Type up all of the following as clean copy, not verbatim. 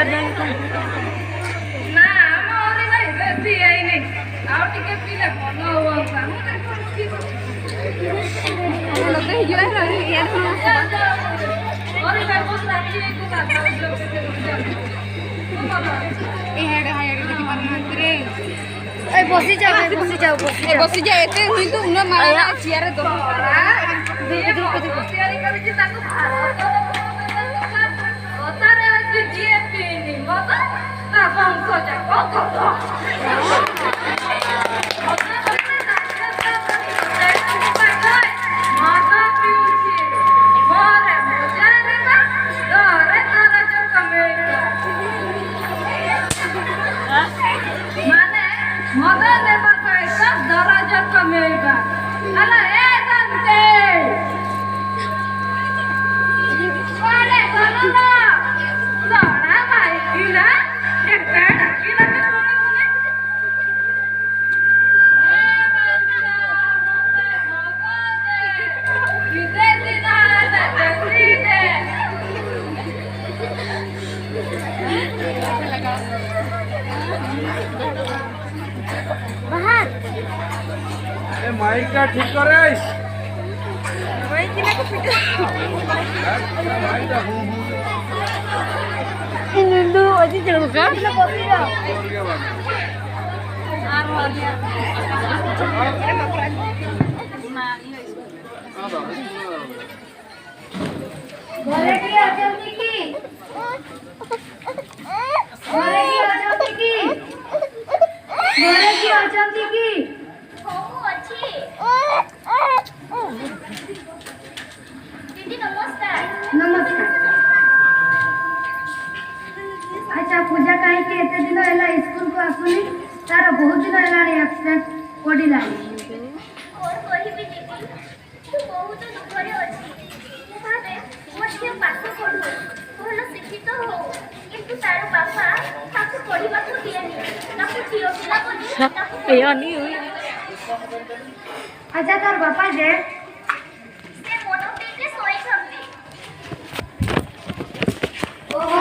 ନା ଆମ ନାହିଁ ବେଶୀ ହେଇନି ଆଉ ଟିକେ ପିଲେ ଭଲ ହୁଅନ୍ତା बसी जाओ एते हुई तो उन मारा चियार दो माइकটা ঠিক করিস Nundu aja jangan buka. boleh dia ajam Tiki boleh dia ajam Tiki boleh dia ajam Tiki ହଉ ଅଛି ଦିଦି ନମସ୍କାର नमस्कार अच्छा पूजा कहीं के एते दिन हैला स्कूल को आसुनी तार बहुत दिन हैला एब्सेंट पडिला କଣ କହିବି ଦିଦି ତୁ ବହୁତ ଦୁଃଖରେ ଅଛି ମୁଁ ଭାବେ ମୋ ଝିଅ ପାଠ ପଢୁ ଭଲ ଶିକ୍ଷିତ ହଉ କିନ୍ତୁ ତାର ବାପା ତାକୁ ପଢିବାକୁ ଦିଏନି ତାକୁ ଝିଅ ପିଲା ବୋଲି ତାକୁ अच्छा तार बापा जे ସେ ମନ ପିଇକି ଶୋଇଛନ୍ତି ओहो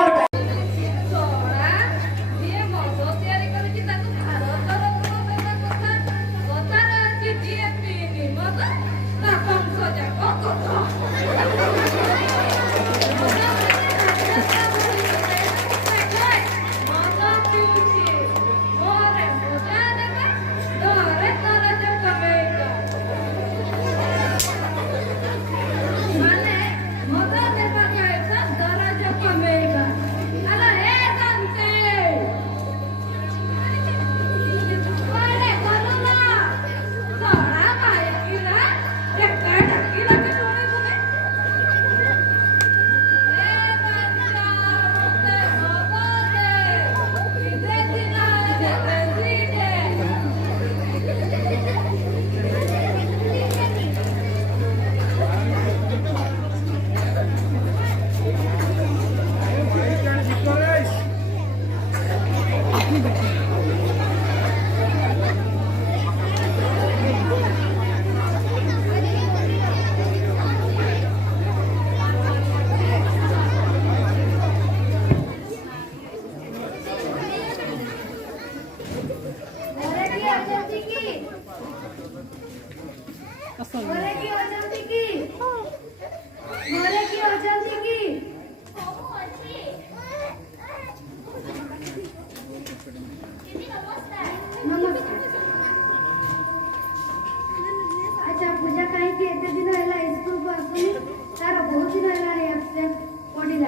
अच्छा पूजा कहीं के एते दिन हैला स्कूल को आसुनी तार बहुत दिन हैला एब्सेंट पडिला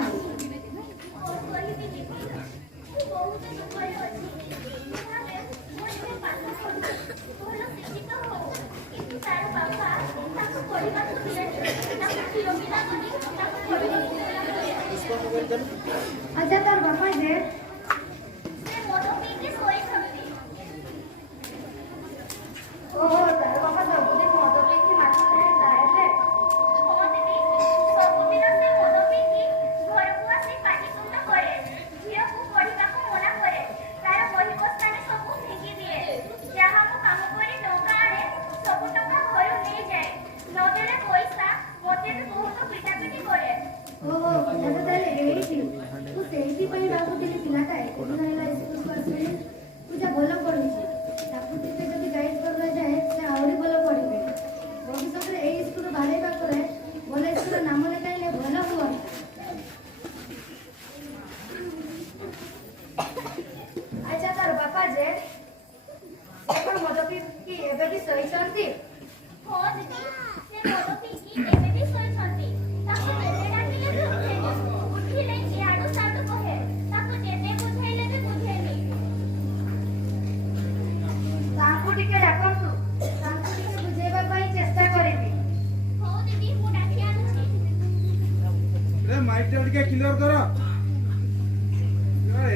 କଣ କହିବି ଦିଦି ତୁ ବହୁତ ଦୁଃଖରେ ଅଛି ମୁଁ ଭାବେ ମୋ ଝିଅ ପାଠ ପଢୁ ଭଲ ଶିକ୍ଷିତ ହଉ କିନ୍ତୁ ତାର ବାପା ତାକୁ ପଢିବାକୁ ଦିଏନି ତାକୁ ଝିଅ ପିଲା ବୋଲି ତାକୁ ପଢିବାକୁ ଦିଏନି अच्छा तार बापा जे ସେ ମନ ପିଇକି ଶୋଇଛନ୍ତି ओहो तार बापा सबुदिन मद पिकी माथुଥାଏ ତାହେଲେ ହଁ ଦିଦି ସବୁଦିନ ସେ ମଦ ପିଇକି ଘରକୁ ଆସି ପାଟିତୁଣ୍ଡ କରେ ଝିଅକୁ ପଢିବାକୁ ମନା କରେ ତାର ବହି ବସ୍ତାନି ସବୁ ଫିଙ୍ଗି ଦିଏ ଯାହା ମୁଁ କାମ କରି ଟଙ୍କା ଆଣେ ସବୁ ଟଙ୍କା ଘରୁ ନେଇଯାଏ ନଦେଲେ ପଇସା ମୋତେ ବି ବହୁତ ପିଟାପିଟି କରେ ओहो पूजा तो ताले एही तू सेही पई भाबुतिली ପୂଜା ଭଲ ପଢୁଛି ତାକୁ ଟିକେ ଯଦି ଗାଇଡ୍ କରାଯାଏ ସେ ଆହୁରି ଭଲ ପଢିବେ ଭବିଷ୍ୟତରେ ଏଇ ସ୍କୁଲ ବାହାରିବା ପରେ ଭଲ ସ୍କୁଲରେ ନାମ ଲେଖାଇଲେ ଭଲ ହୁଅନ୍ତା ଆଚ୍ଛା ତାର ବାପା ଯେ ସେ କଣ ମଦ ପିଇକି ଏବେ ବି ଶୋଇଛନ୍ତି ହଁ ଦିଦି ସେ ମଦ ପିଇକି ଏବେ ବି ଶୋଇଛନ୍ତି ତାକୁ ଯେତେ ଡାକିଲେ ବି ଉଠିଲେ ଇଆଡୁ ସାଡୁ କହେ ତାକୁ ଯେତେ ବୁଝେଇଲେ ବି ବୁଝେନି ତାଙ୍କୁ ଟିକେ ଡାକନ୍ତୁ ତାଙ୍କୁ ଟିକେ ବୁଝେଇବା ପାଇଁ ଚେଷ୍ଟା କରିବି ହଉ ଦିଦି ମୁଁ ଡାକି ଆଣୁଛି ମାଇକ୍ ଟା ଟିକେ କ୍ଲିୟର କର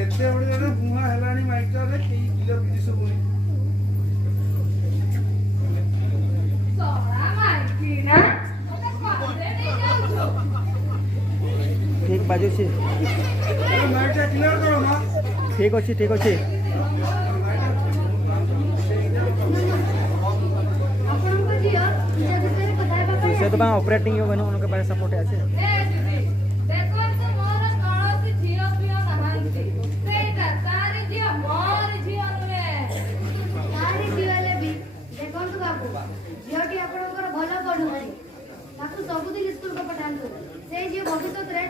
ଏତେ ବଡ ବୁହା ହେଲାଣି ମାଇକ୍ ଟାରେ କେହି କ୍ଲିୟର କିଛି ଶୁଭୁନି ठीक बाजू से ମାଇକ୍ ଟା କ୍ଲିୟର କର ମା ठीक अच्छी ଆପଣଙ୍କ ଝିଅ ନିଜ ଭିତରେ କଥା ହେବା ପାଇଁ से तो बा ऑपरेटिंग यो बनो उनके पास सपोर्ट है ଦେଖନ୍ତୁ ମୋର କୌଣସି ଝିଅ ପିଅ ନାହାନ୍ତି ସେଇଟା ତାରି ଝିଅ ମୋର ଝିଅ ନୁହେଁ ତାରି ଝିଅ ହେଲେ ବି ଦେଖନ୍ତୁ ବାବୁ ଝିଅଟି ଆପଣଙ୍କର ଭଲ ପଢୁଛି ତାକୁ ସବୁଦିନ ସ୍କୁଲକୁ ପଠାନ୍ତୁ ସେଇ ଝିଅ ଭବିଷ୍ୟତରେ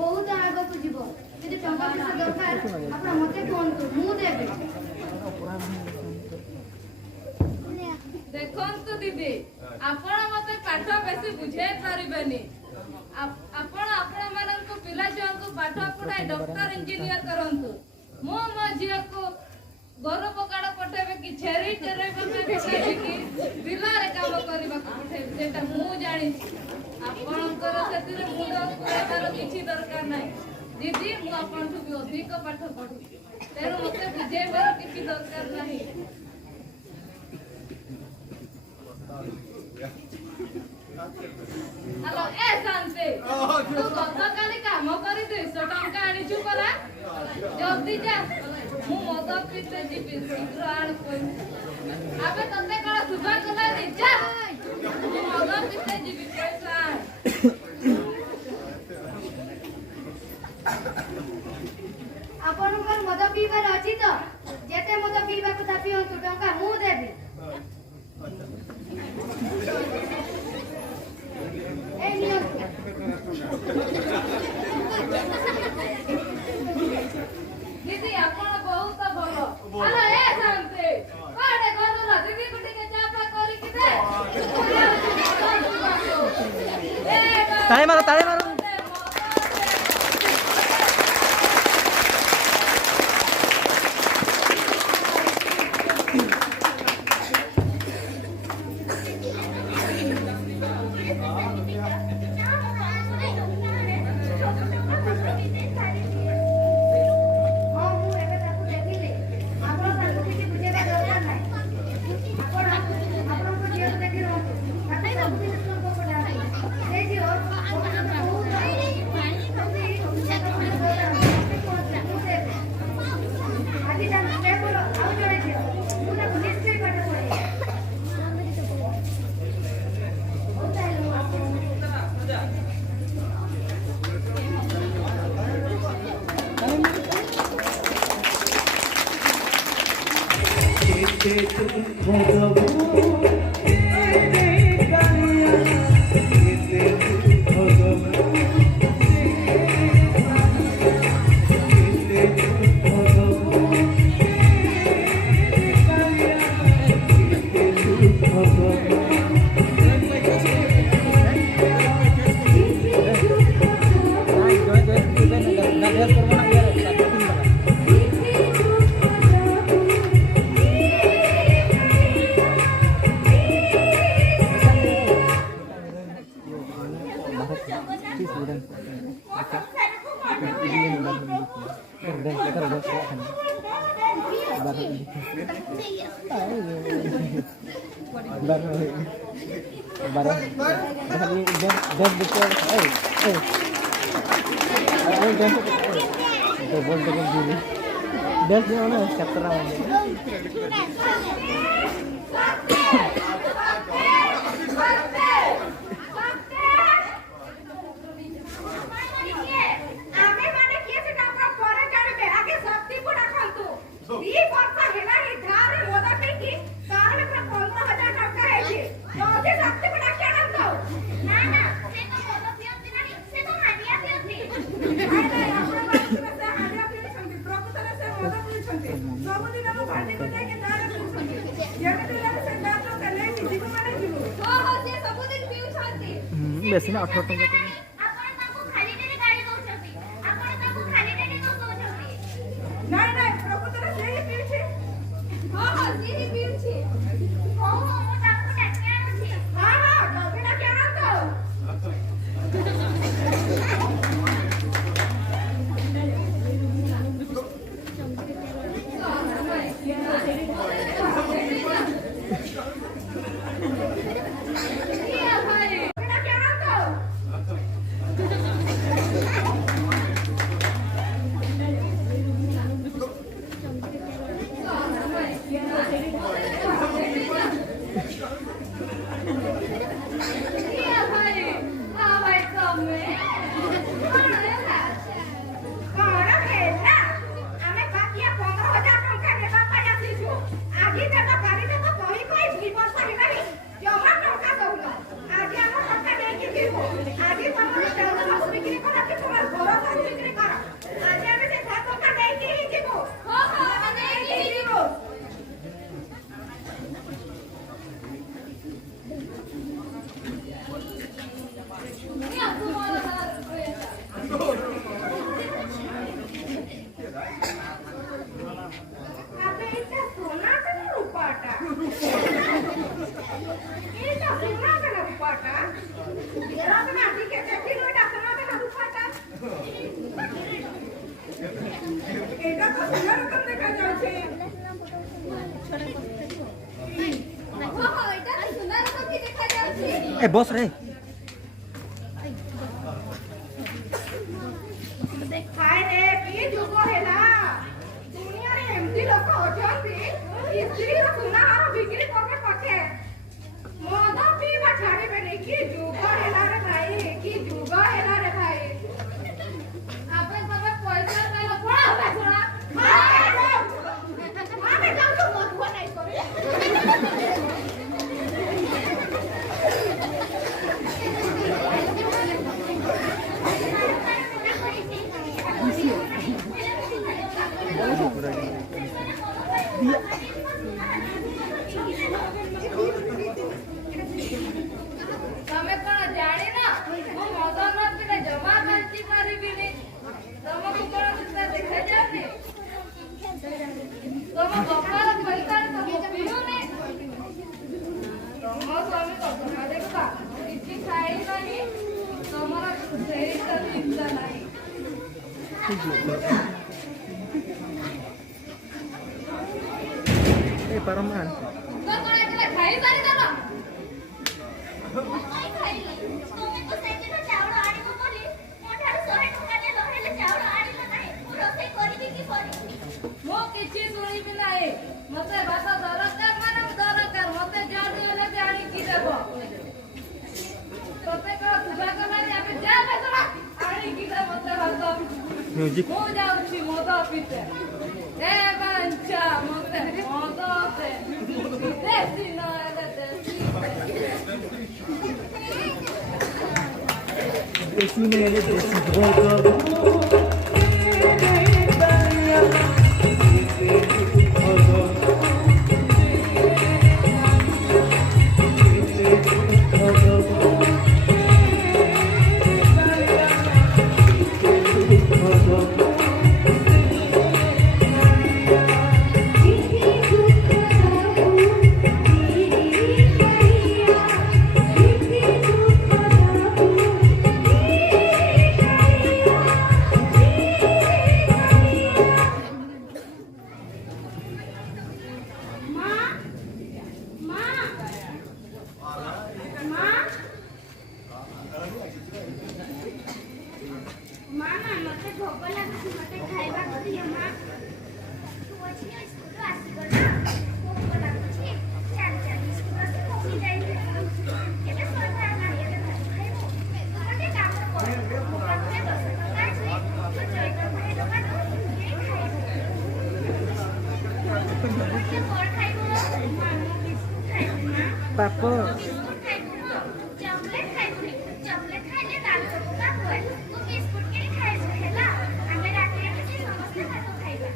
ବହୁତ ଆଗକୁ ଯିବ ଯଦି ଟଙ୍କା ପଇସା ଦରକାର ଆପଣ ମତେ କୁହନ୍ତୁ ମୁଁ ଦେବି ଦେଖନ୍ତୁ ଦିଦି ଆପଣ ମତେ ପାଠ ବେଶୀ ବୁଝେଇ ପାରିବେନି ଆପଣ ଆପଣମାନଙ୍କ ପିଲା ଝିଅଙ୍କୁ ପାଠ ପଢାଇ ଡକ୍ଟର ଇଞ୍ଜିନିୟର କରନ୍ତୁ ମୁଁ ମୋ ଝିଅକୁ ଗୋରୁ ପକାଡ ପଠେଇବେ କି ଛେରି ଚରେଇବା ପାଇଁ ପଠେଇବେ କି ବିଲରେ କାମ କରିବାକୁ ପଠେଇବେ ସେଇଟା ମୁଁ ଜାଣିଛି ଆପଣଙ୍କର ସେଥିରେ ମୁଣ୍ଡ ପୁରାଇବାର କିଛି ଦରକାର ନାହିଁ ଦିଦି ମୁଁ ଆପଣଠୁ ବି ଅଧିକ ପାଠ ପଢୁଛି ତେଣୁ ମତେ ବୁଝେଇବାର କିଛି ଦରକାର ନାହିଁ ହ୍ୟାଲୋ ଏ ଶାନ୍ତି ତୁ ଗତକାଲି କାମ କରି 200 ଟଙ୍କା ଆଣିଛୁ ପରା ଜଲ୍ଦି ଯା ମୁଁ ମଦ ପିଇତେ ଯିବି ଶୀଘ୍ର ଆଣି ପଇସା ଆବେ ତତେ କଣ ଶୁଭା କଲାନି ଯା ମୁଁ ମଦ ପିଇତେ ଯିବି ପଇସା ଆଣ ଆପଣଙ୍କର ମଦ ପିଇବାର ଅଛି ତ ଯେତେ ମଦ ପିଇବା କଥା ପିଅନ୍ତୁ ଟଙ୍କା ମୁଁ ଦେବି এই নিয়ন্তু ଦିଦି ଆପଣ ବହୁତ ଭଲ ହ୍ୟାଲୋ ଏ ଶାନ୍ତି କୁଆଡେ ଗଲୁ ନା ଦିଦି କୁ ଟିକେ ଚାପା କରିକି ଦେ ताली मारो ହଁ ମୁଁ ଏବେ ତାକୁ ଦେଖିଲି ଆପଣ ତାକୁ କିଛି ବୁଝେଇବା ଦରକାର ନାହିଁ ଆପଣଙ୍କ ଝିଅକୁ ଦେଖି ରୁହନ୍ତୁ ତାକୁ ସବୁଦିନ ସ୍କୁଲକୁ ପଠାନ୍ତୁ ସେ ଝିଅ ଆଜି ତାକୁ ସେ ମୋର ଆଉ ଜଣେ ଝିଅ ମୁଁ ତାକୁ ନିଶ୍ଚୟ ପାଠ ପଢ଼େଇବି ହଉ ତାହେଲେ ମୁଁ ଆପଣଙ୍କୁ दी वर्ष हेला ही धारे मोदा पेकी कारण पर 15,000 टका है तो अधे सकते बड़ा क्या नाम तो ନା ନା ସେ ତ ମଦ ପିଅନ୍ତି ନାହିଁ ସେ ତ ହାଣ୍ଡିଆ ପିଅନ୍ତି ନାଇଁ ନାଇଁ ଆପଣ ବାସୁରେ ସେ ହାଣ୍ଡିଆ ପିଉଛନ୍ତି ପ୍ରକୃତରେ ସେ ମୋଦ ପିଉଛନ୍ତି ସବୁଦିନ ମୁଁ ଭାଣ୍ଡି କୁ ଯାଇକି ଦାରେ ପିଉଛନ୍ତି ଯେମିତି ହେଲେ ସେ ଦାତ କଲେ ଯିବୁ ମାନେ ଯିବୁ ହଁ ହଁ ସେ ସବୁଦିନ ପିଉଛନ୍ତି ବେଶୀ ନା 18 ଟଙ୍କା କରି ଆପଣ ତାଙ୍କୁ ଖାଲିଟାରେ ଗାଳି ଦଉଛନ୍ତି ଆପଣ ତାଙ୍କୁ ଖାଲିଟାରେ ଦଉଛନ୍ତି ନାଇଁ ନାଇଁ ପ୍ରକୃତରେ ସେ ହିଁ ପିଉଛି ହଁ ହଁ ସେ ହିଁ ପିଉଛି ହଉ ହଉ ମୁଁ ତାଙ୍କୁ ଡାକି ଆଣୁଛି ହଁ ହଁ ଡବିନା କେଣ ତ ଡବିନା କେଣ ତ କଣ ହେଲା ଆମେ ବାକିଆ 15,000 ଟଙ୍କା ନେବା ପାଇଁ ଆସିଛୁ ଆଜି ଦେବା କାଲି ଦେବା କହି କହି 2 ବର୍ଷ ହେଲାଣି ଜମା ଟଙ୍କା ଦଉନ ଆଜି ଆମ ଟଙ୍କା ନେଇକି ଯିବୁ ଆଜି ତମର ଚାଉଳ ମାସ ବିକ୍ରି କର କି ତୁମର ଘର ସାର ବିକ୍ରି କର ଆଜି ଆମେ ସେ ଟଙ୍କା ନେଇକି ହିଁ ଯିବୁ ହଁ ହଁ ଆମେ ନେଇକି ହିଁ ଯିବୁ আবে এটা সোনা কেন রূপাটা এটা সোনা কেন রূপাটা রাতনা দিকে দেখিলো এটা সোনা কেন রূপাটা এটা তো সোনা রকম দেখা যাচ্ছে ହଁ ହଁ ଏଇଟା ତ ସୁନାର କପି ଦେଖାଯାଉଛି ए बस रे हाय रे की जुग हेला दुनिया रे एमती लोक अछंती स्त्री रो सोना हार बिक्री करके पठे मद पीवा छाड़िबे नहीं की जुग हेला रे भाई की जुग हेला रे भाई आपण ତମେ ପଇସା ଦେଲ ପଳା ପଛୁଣା ଆମେ ଯାଉଛୁ ମଧୁଆ ନାଇଁ କରି ତମେ କଣ ଜାଣିନ ମୁଁ ମଦ ନ ପିଲେ ଜମା ବଞ୍ଚି ପାରିବିନି ତମକୁ କଣ ସେଟା ଦେଖାଯାଉନି ତମ ବାପାର ପଇସାରେ ତ ମୁଁ ପିଉନି ତମ ସ୍ୱାମୀ କଥା ଦେଖ କିଛି ଖାଇ ନାହିଁ ତମର ସେଇଟା ଚିନ୍ତା ନାହିଁ ए परमान ତ କଣ ଏଥିରେ ଖାଇପାରିଦେଲ କାଇଁ ଖାଇଲି ତୁମେ ତ ସେଦିନ ଚାଉଳ ଆଣିବ ବୋଲି ମୋ ଠାରୁ 100 ଟଙ୍କା ନେଲ ହେଲେ ଚାଉଳ ଆଣିଲ ନାହିଁ ମୁଁ ରୋଷେଇ କରିବି କି କରିବି ମୁଁ କିଛି ଶୁଣିବି ନାହିଁ ମତେ ଭାତ ଦରକାର ମାନେ ଦରକାର ମତେ ଯାହା ହେଲେ ବି ଆଣିକି ଦେବ ତତେ କଣ ଥିବା କଲାନି ଆମେ ଯା ଭାତ ଆଣିକି ଦେ ମତେ ଭାତ म्यूजिक ମୁଁ ଯାଉଛି ମଦ ପିତେ ଏ ବାଞ୍ଚା ମତେ ମଦ ଦେ ଦେଶୀ ନହେଲେ ଦେଶୀ देसी में ले देसी भोग Thank you. କଣ ଖାଇବୁ? ମାମା ବିସ୍କୁଟ ଖାଇବୁ ନା? ପାପ ବିସ୍କୁଟ ଖାଇବୁ ନା? ଚକଲେଟ ଖାଇବୁନି। ଚକଲେଟ ଖାଇଲେ ଦାନ୍ତ ପୋକା ହୁଏ। ତୁ ବିସ୍କୁଟ କିଣି ଖାଇବୁ ହେଲା। ଆମେ ରାତିରେ ମିଶି ସମସ୍ତେ ଭାତ ଖାଇବା।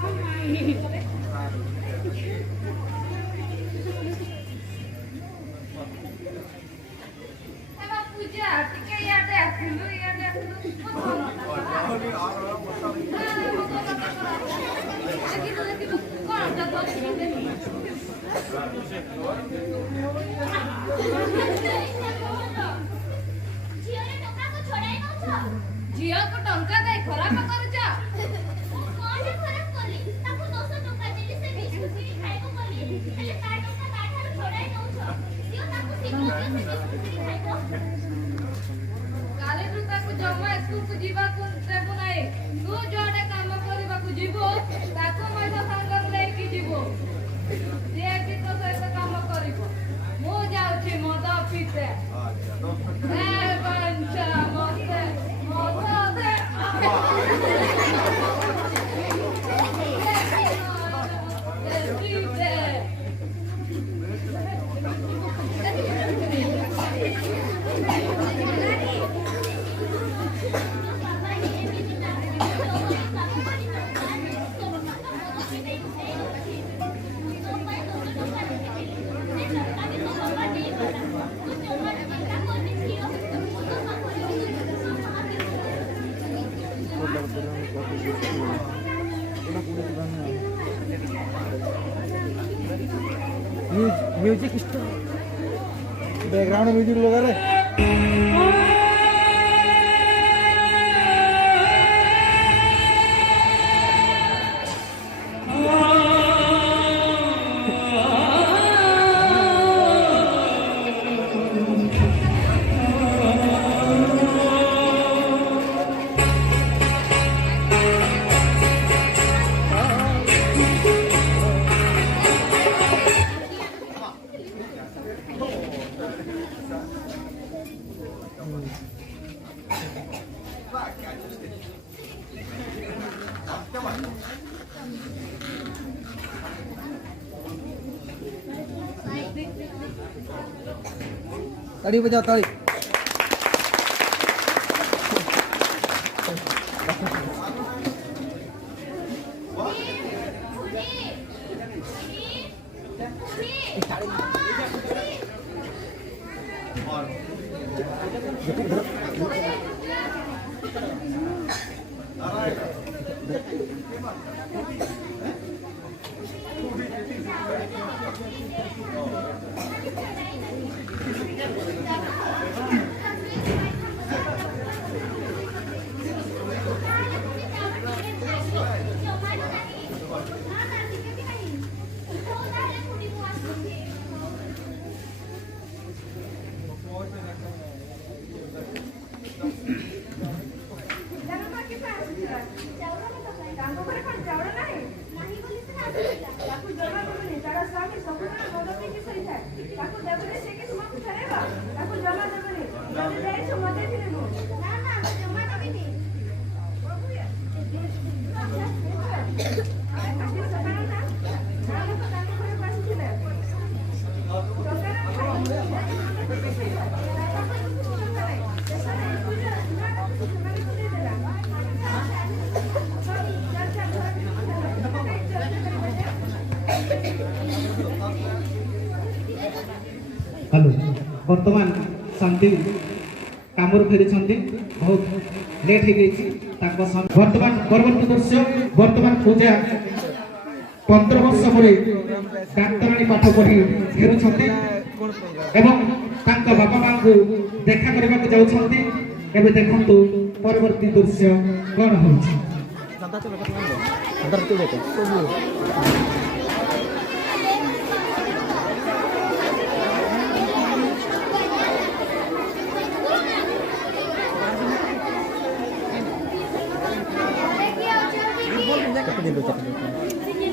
ହଁ ମାଇଁ। ପୂଜା ଟିକେ ଇଆଡେ ଆସିଲୁ ଦେଖିଲୁ କଣ ଝିଅର ଟୋକାକୁ ଛଡ଼ାଇ ନଉଛ? ଝିଅକୁ ଟଙ୍କା ଦେଇ ଖରାପ କରୁଛ? ମୁଁ କଣଟା ଖରାପ କଲି? ତାକୁ 10 ଟଙ୍କା ଦେଲି ସେ ବିସ୍କୁଟ କିଣି ଖାଇବ ବୋଲି। ହେଲେ ତା ଟଙ୍କା ତା ଠାରୁ ଛଡ଼ାଇ ନଉଛ। ଦିଅ ତାକୁ ଶିଖାଅ ସେ ବିସ୍କୁଟ କିଣି ଖାଇବ। କାଲିଠୁ ତାକୁ ଜମା ସ୍କୁଲକୁ ଯିବାକୁ ଦେବୁ ନାହିଁ। ତୁ ଯୋଉଟେ କାମ କରିବାକୁ ଯିବୁ ତାକୁ ମଧ୍ୟ ସାଙ୍ଗରେ ନେଇକି ଯିବୁ। ସିଏ ବି ତୋ ସହିତ କାମ କରିବ। ମୁଁ ଯାଉଛି ମଦ ପିଇତେ। ମତେ ମଦ ଦେ। म्यूजिक बैकग्राउंड म्यूजिक लगा रहे ताड़ी बजाओ ताड़ी हेलो वर्तमान शांति कामर फेरी बहुत लेट हो गई वर्तमान परवर्ती दृश्य वर्तमान पूजा 15 वर्ष पर डाक्तराणी पाठ पढ़ी फेर बापा माँ को देखा करने जाऊँगी देखु परवर्ती दृश्य कौन हो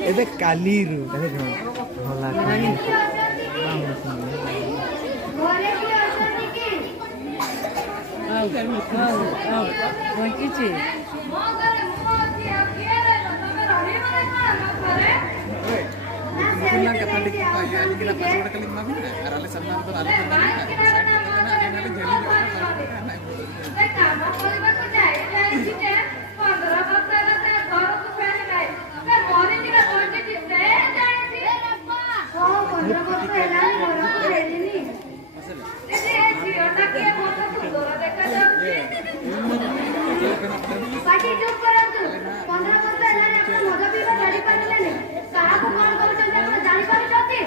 ଏବେ କାଲିରୁ ଘରେ କିଏ ଅଛନ୍ତି କି? ମୋ ଘରେ ମୁଁ ଅଛି ଆଉ କିଏ ରହିବ? ତମେ ରହିବ ନା କଣ ମୋ ଘରେ? बोलना कथा लिख तो ये आली के पासवर्ड का लिख मांगे ना अराले सम्मान तो आले साइड पे तो ना आले जेली काम करबा को जाए छी के 15 वर्ष ହେଲା ସେ ଘରକୁ ଫେରି ନାହିଁ ସେ ମରିଯିବା କୋଠି ସେ ଜାଣିଛି ହଁ 15 ବର୍ଷ ହେଲାଣି ଘରକୁ ଫେରିନି ଏ ଝିଅଟା କିଏ ବହୁତ ସୁନ୍ଦର ଦେଖାଯାଉଛି ପାଟି ଚୁପ୍ କରନ୍ତୁ 15 ବର୍ଷ ହେଲାଣି ଆପଣ ମଦ ପିଇବା ଛାଡ଼ି ପାରିଲେନି କାହାକୁ କଣ କରୁଛନ୍ତି ଆପଣ ଜାଣିପାରୁଛନ୍ତି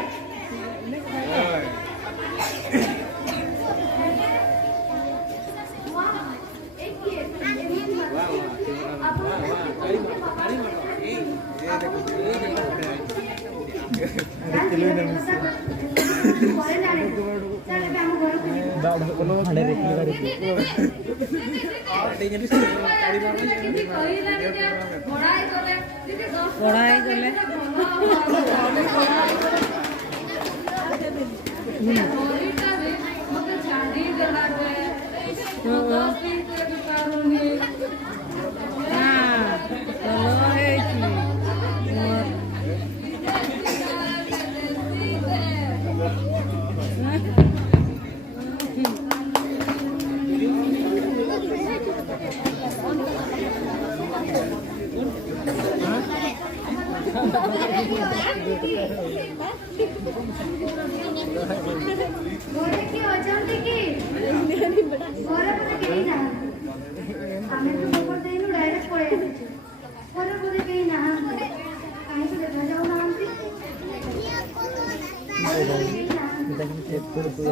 घरे की अजंती की घरे पते केही ना आमे तो खबर देनु डायरेक्ट पळे आछे घरे पते केही ना काहे को देखा जाऊ ना आंटी चेक कर तो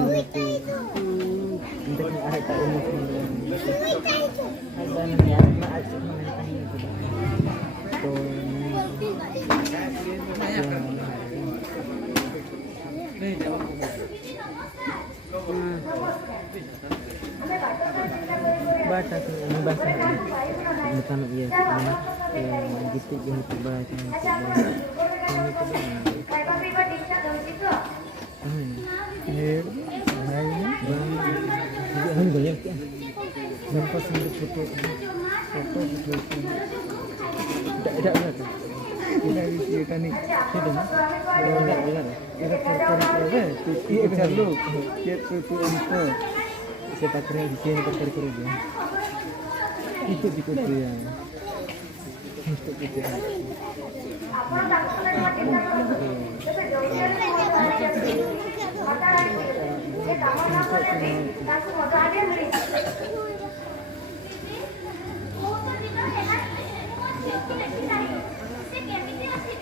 आहे का तो baca ini bahasa bukan iya gitu gitu bahasa ini हम गए क्या हम पसंद photo photo tidak ada tidak ini kan ini sudah ada ada iya चालू ये तो info sepak bola di sini tertarik kerja ikut ya untuk itu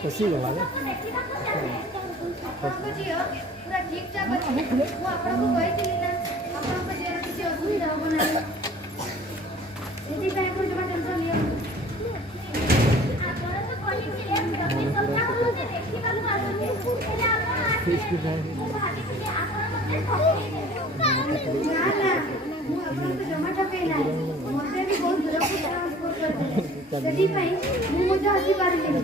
Kasih gak ada? आपको जियो पूरा ठीक ठाक ଅଛି ମୁଁ ଆପଣଙ୍କୁ କହିଥିଲି ନା ଆପଣଙ୍କ ଦେହରେ କିଛି ଅସୁବିଧା ହେବ ନାହିଁ ସେଥିପାଇଁ ଆପଣ ଜମା ଟେନସନ୍ ନିଅନ୍ତୁ ଆପଣ ତ କହିଥିଲେ ପ୍ରତି ସପ୍ତାହ ମୋତେ ଦେଖିବାକୁ ଆସନ୍ତି ହେଲେ ଆପଣ ଆସିଲେ ମୁଁ ଭାବିଥିଲି ଆପଣ ମୋତେ ଠକିଦେବେ ନା ନା ମୁଁ ଆପଣଙ୍କୁ ଜମା ଠକେଇ ନାହିଁ ମୋତେ ବି ବହୁତ ଦୂରକୁ ଟ୍ରାନ୍ସଫର କରିଦେଲେ ସେଥିପାଇଁ ମୁଁ ମଧ୍ୟ ଆସିପାରିଲିନି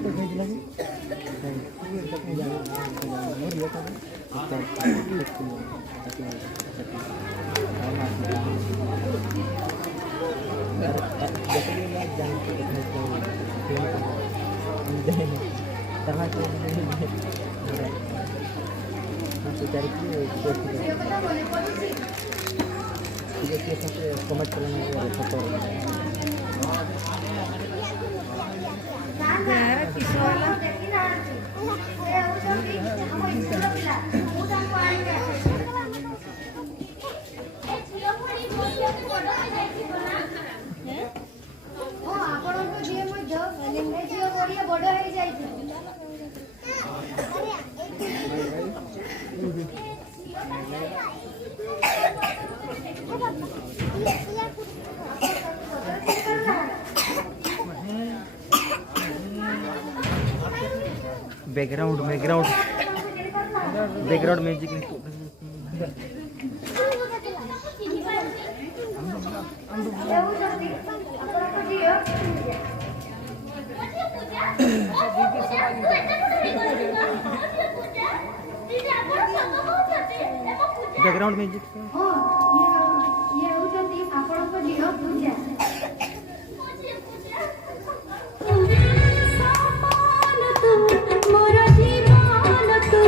बैकग्राउंड म्यूजिक बैकग्राउंड म्यूजिक ये होउछंती आपनक जियो पूजा सामान तो मोर जीवन तो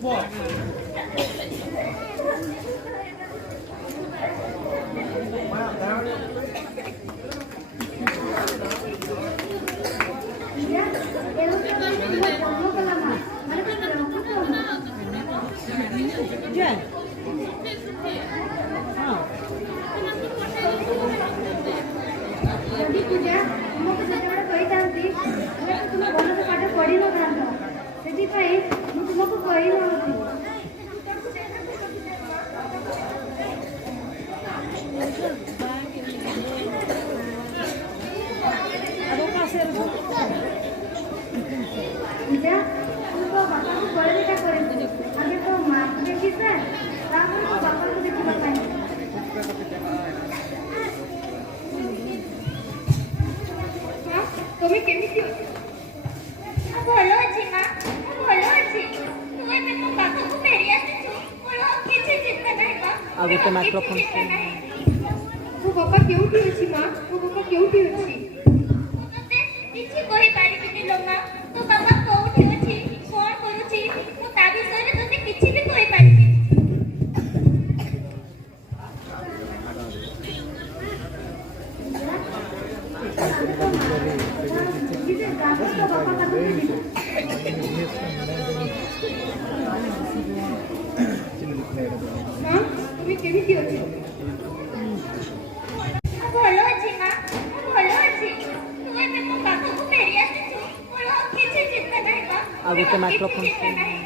ଯଦି ପୂଜା ତୁମକୁ ଯେତେବେଳେ କହିଥାନ୍ତି ତୁମେ ଭଲସେ ପାଠ ପଢ଼ିନଥାନ୍ତ, ସେଥିପାଇଁ ମୁଁ ତୁମକୁ କହିନଥିଲି। ପୂଜା ତୁ ତୋ ବାପାଙ୍କୁ କଳେ ଦେଖା କରିବୁ, ଆଗେ ତୋ ମାଆକୁ ଦେଖି ସାର୍, ତାପରେ ତୋ ବାପାଙ୍କୁ ଦେଖିବା ପାଇଁ। তুমি কেমিতি অছ? ଭଲ ଅଛି ମା, ମୁଁ ଭଲ ଅଛି। ତୁ ଏବେ ମୋ ପାଖକୁ ଫେରି ଆସିଛୁ, ମୋର ଆଉ କିଛି ଚିନ୍ତା ନାହିଁ ମା। ଆଉ ଗୋଟେ ମୋର କିଛି ମାଇକ୍ରୋଫୋନ ଚିନ୍ତା ନାହିଁ। ମୋ ବାପା କେଉଁଠି ଅଛି ମା? ମୋ ବାପା କେଉଁଠି ଅଛି? ମୁଁ ତତେ କିଛି କହିପାରିବିନି ଲୋ ମା। ତୋ ବାବା କୋଉଠି ଅଛି, କଣ କରୁଛି, ମୁଁ ତା ବିଷୟରେ ତତେ କିଛି ବି କହିପାରିବିନି। মা তুমি কেমিতি অছ? ଭଲ ଅଛି ମା, ମୁଁ ଭଲ ଅଛି। ତୁ ଏବେ ମୋ ପାଖକୁ ଫେରି ଆସିଛୁ, ମୋର ଆଉ କିଛି ଚିନ୍ତା ନାହିଁ ମା। ଆଉ ଗୋଟେ ମୋର କିଛି ମାଇକ୍ରୋଫୋନ ଚିନ୍ତା ନାହିଁ।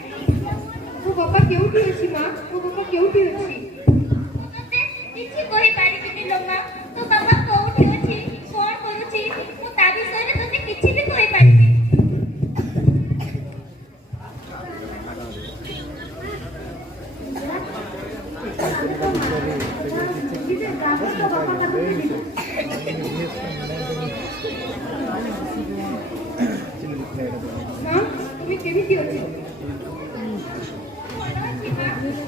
ମୋ ବାପା କେଉଁଠି ଅଛି ମା? ମୋ ବାପା କେଉଁଠି ଅଛି? ମୁଁ ତତେ କିଛି କହିପାରିବିନି ଲୋ ମା। ତୋ ବାବା କୋଉଠି ଅଛି, କଣ କରୁଛି, ମୁଁ ତା ବିଷୟରେ ତତେ କିଛି ବି କହିପାରିବିନି। মা তুমি কেমিতি অছ?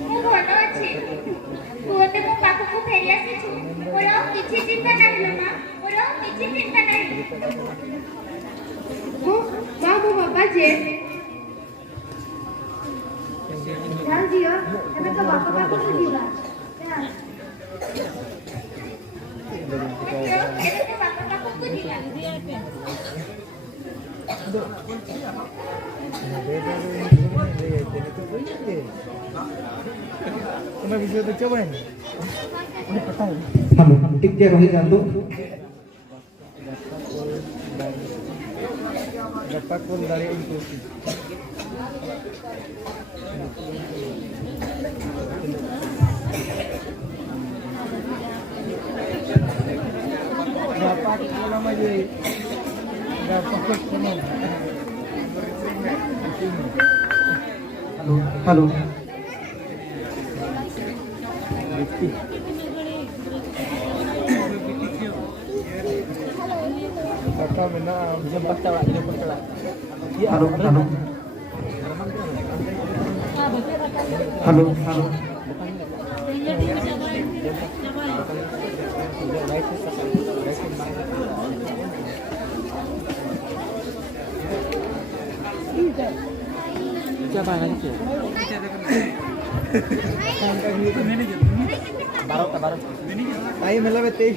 ମୁଁ ଭଲ ଅଛି। ତୁ ଏବେ ମୋ ପାଖକୁ ଫେରି ଆସିଛୁ, ମୋର ଆଉ କିଛି ଚିନ୍ତା ନାହିଁ ଲୋ ମା। ମୋର ଆଉ କିଛି ଚିନ୍ତା ନାହିଁ। ମା ମୋ ବାପା ଯେ ଚାଲ ଝିଅ, ଏବେ ତୋ ବାପା ପାଖକୁ ଯିବା। ଚାଲ। ଏବେ ତୋ ବାପା ପାଖକୁ ଯିବା। तुम्हें वीडियो तो चल रहा है हेलो टिके रही जातु dapat pun dari inklusi dapat kalau maju dapat semua hello Kata benar jempat tawak jempat tawak hello hello hello hello siapa lagi baru ayo melawan teh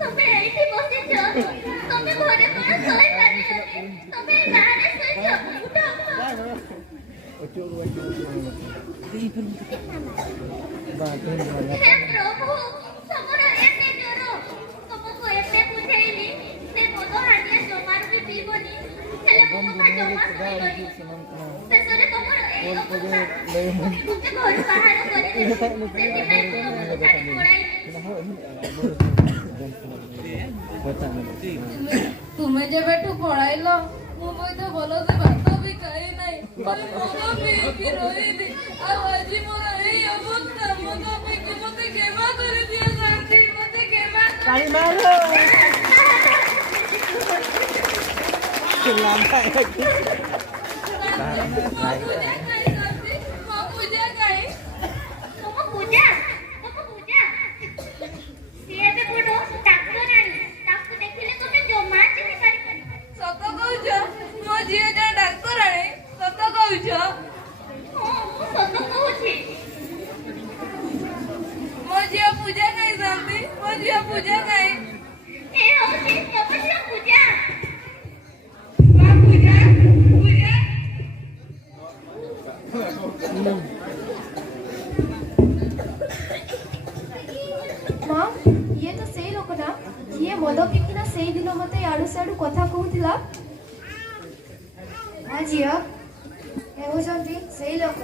ତମେ ଏଇଠି ବସିଛ, ତମେ ଘରେ କଣ ଶୋଇପାରିବନି, ତମେ ବାହାରେ ଶୋଇଛ, ଉଠ ହେ ପ୍ରଭୁ, ତମର ଏତେ ଜ୍ୱର, ତମକୁ ଏତେ ବୁଝେଇଲି, ସେ ମଦ ହାଣ୍ଡିଆ ଜମାରୁ ବି ପିଇବନି, ହେଲେ ମୋ କଥା ଜମା ଶୁଣିବନି, ଶେଷରେ ତମର ଘରୁ ବାହାର କରିଦେଲି ସେଥିପାଇଁ ତୁମକୁ ଛାଡ଼ି ପଳାଇଲି। ତୁମେ ଯେବେଠୁ ପଳାଇଲ ମୁଁ ମଧ୍ୟ ଭଲସେ ଭାତ ବି ଖାଇ ନାହିଁ ମଦ ପିଇକି ରହିଲି। ଆଉ ଆଜି ମୋର ଏଇ ଅବସ୍ଥା। ମଦ ପିଇକି ମତେ କ୍ଷମା କରିଦିଅ ଶାନ୍ତି, ମତେ କ୍ଷମା ତୁମ ପୂଜା ସିଏ ଏବେ ବଡ଼ ଡାକ୍ତରାଣୀ। ତାକୁ ଦେଖିଲେ ତୁମେ ଜମା ଚିହ୍ନି ପାରିବନି। ସତ କହୁଛ? ମୋ ଝିଅ ଜଣେ ଡାକ୍ତରାଣୀ? ସତ କହୁଛ? ହଁ ମୁଁ ସତ କହୁଛି। ମୋ ଝିଅ ପୂଜା କାହିଁ ଶାନ୍ତି? ମୋ ଝିଅ ପୂଜା କାହିଁ? ଏ ହଉଛି ତମ ଝିଅ ପୂଜା। ମା ପୂଜା ପୂଜା ମା ଇଏ ତ ସେଇ ଲୋକ ନା ଯିଏ ମଦ ପିଇକିନା ସେଇ ଦିନ ମତେ ଆଡୁ ସିଆଡୁ କଥା କହୁଥିଲା। ହଁ ଝିଅ ହେଉଛନ୍ତି ସେଇ ଲୋକ,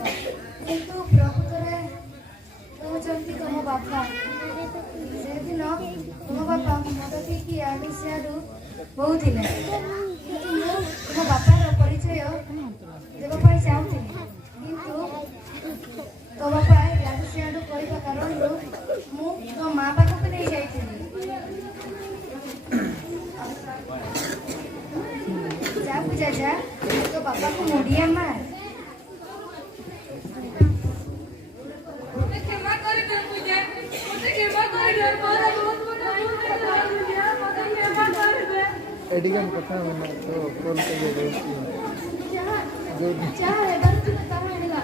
କିନ୍ତୁ ପ୍ରକୃତରେ ହେଉଛନ୍ତି ତମ ବାପା। ସେଦିନ ତମ ବାପା ମଦ ପିଇକି ଆଡୁ ସିଆଡୁ କହୁଥିଲେ, କିନ୍ତୁ ମୁଁ ତମ ବାପାର ପରିଚୟ ଦେବା ପାଇଁ ଚାହୁଁଥିଲି। କିନ୍ତୁ ତୋ ବାପା ଇଆଡୁ ସିଆଡୁ କରିବା କାରଣରୁ ମୁଁ ତୋ ମା ପାଖକୁ ନେଇ ଯାଇଥିଲି। ଯା ପୂଜା ଯା, ତୋ ବାପାକୁ ମୁଣ୍ଡିଆ ମାର। ମତେ କ୍ଷମା କରିଦିଅ ପୂଜା, ମତେ କ୍ଷମା କରିଦିଅ। ମୋର ବହୁତ ବଡ଼ ଭୁଲ ହେଇଗଲା। ମତେ କ୍ଷମା କରିଦିଅ। ଏଠିକି ଆମେ କଥା ହେବା ନା ତ କଲ୍ କରିବେ ଯାହା ହେବାର ଥିଲା ତାହା ହେଲା।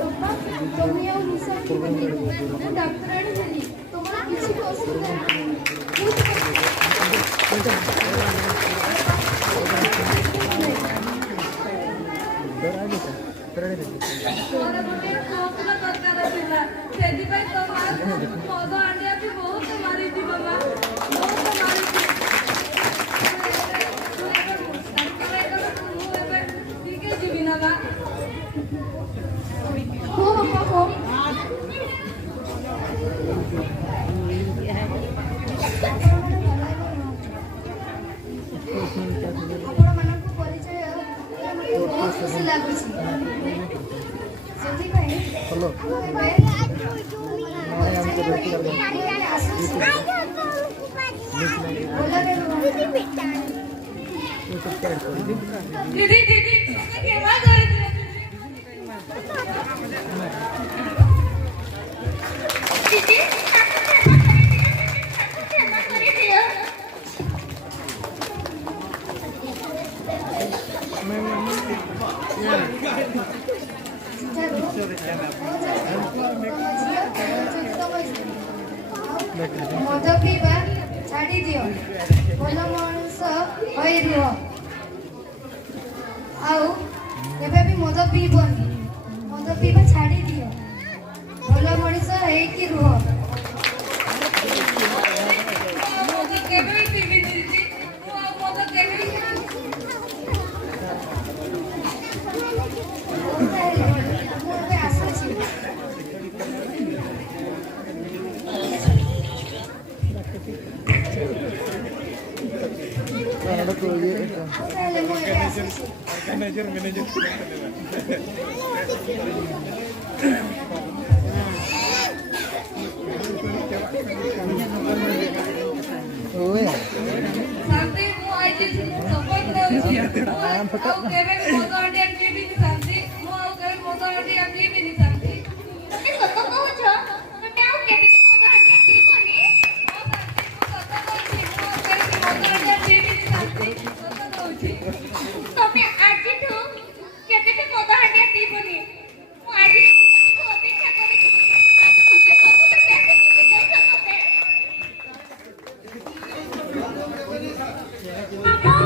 ବାପା ତମେ ଆଉ ନିଶା ପିଇବନି। ମୁଁ ଡାକ୍ତରାଣୀ ହେଲି, ତମର କିଛି ବି ଅସୁବିଧା ନାହିଁ। ମୋର ଗୋଟିଏ କୌଶଳ ଦରକାର ଥିଲା, ସେଥିପାଇଁ ତୋ ମା ମଦ ଆଣିବାକୁ ବହୁତ ମାରିଯିବ। ମା ବହୁତ ମାରିଛି। ମୁଁ ଏବେ ଟିକେ ଯିବି ନା ମା। हो बापा हो। ଆପଣମାନଙ୍କୁ ପରିଚୟ ମୋତେ ବହୁତ ଖୁସି ଲାଗୁଛି। ସେଥିପାଇଁ ହ୍ୟାଲୋ ମୁଁ ଏବେ ଆସୁଛି। ଭଲରେ ରୁହନ୍ତୁ। ଦିଦି ଦିଦି ମତେ କ୍ଷମା କରିଦିଅ। ଦିଦି ତାକୁ କ୍ଷମା କରିଦିଅ। ମଦ ପିଇବା ଛାଡ଼ି ଦିଅ, ଭଲ ମଣିଷ ହୋଇ ରୁହ। ଆଉ କେବେ ବି ମଦ ପିଇବନି। ମଦ ପିଇବା ଛାଡ଼ି ଦିଅ, ଭଲ ମଣିଷ ହେଇକି ରୁହ। ମଦ କେବେ ବି ପିବିନି ଦିଦି। ମୁଁ ଆଉ ମଦ କେବେ ବି ତାହେଲେ ମୁଁ ଏବେ ଆସୁଛି। ତାହେଲେ ମୁଁ ଏବେ ଆସୁଛି। ଶାନ୍ତି ମୁଁ ଆଜି ଶପଥ ନେଉଛି ଆଉ କେବେ ବି ମଦ ଆଣିଆ ପିଇବିନି ଶାନ୍ତି। ମୁଁ ଆଉ କେବେ ମଦ ଆଣିଆ ପିଇବିନି ଶାନ୍ତି। ତୁମେ ସତ କହୁଛ? ତୁମେ ଆଉ କେମିତି ମଦ ଆଣିଆ ପିଇବନି? ହଁ ଶାନ୍ତି ମୁଁ ସତ କହୁଛି। ମୁଁ ଆଉ କେବେ ବି ମଦ ଆଣିଆ ପିଇବିନି ଶାନ୍ତି। ସତ କହୁଛି। ତମେ ଆଜିଠୁ କେବେ ବି ମଦ ଆଣିଆ ପିଇବନି। ମୁଁ ଆଜି ତୁମକୁ ଅପେକ୍ଷା କରିଥିଲି। ତୁମେ ସବୁଠୁ କେମିତି ପିଇଯାଇଛ ତମେ? ମାମା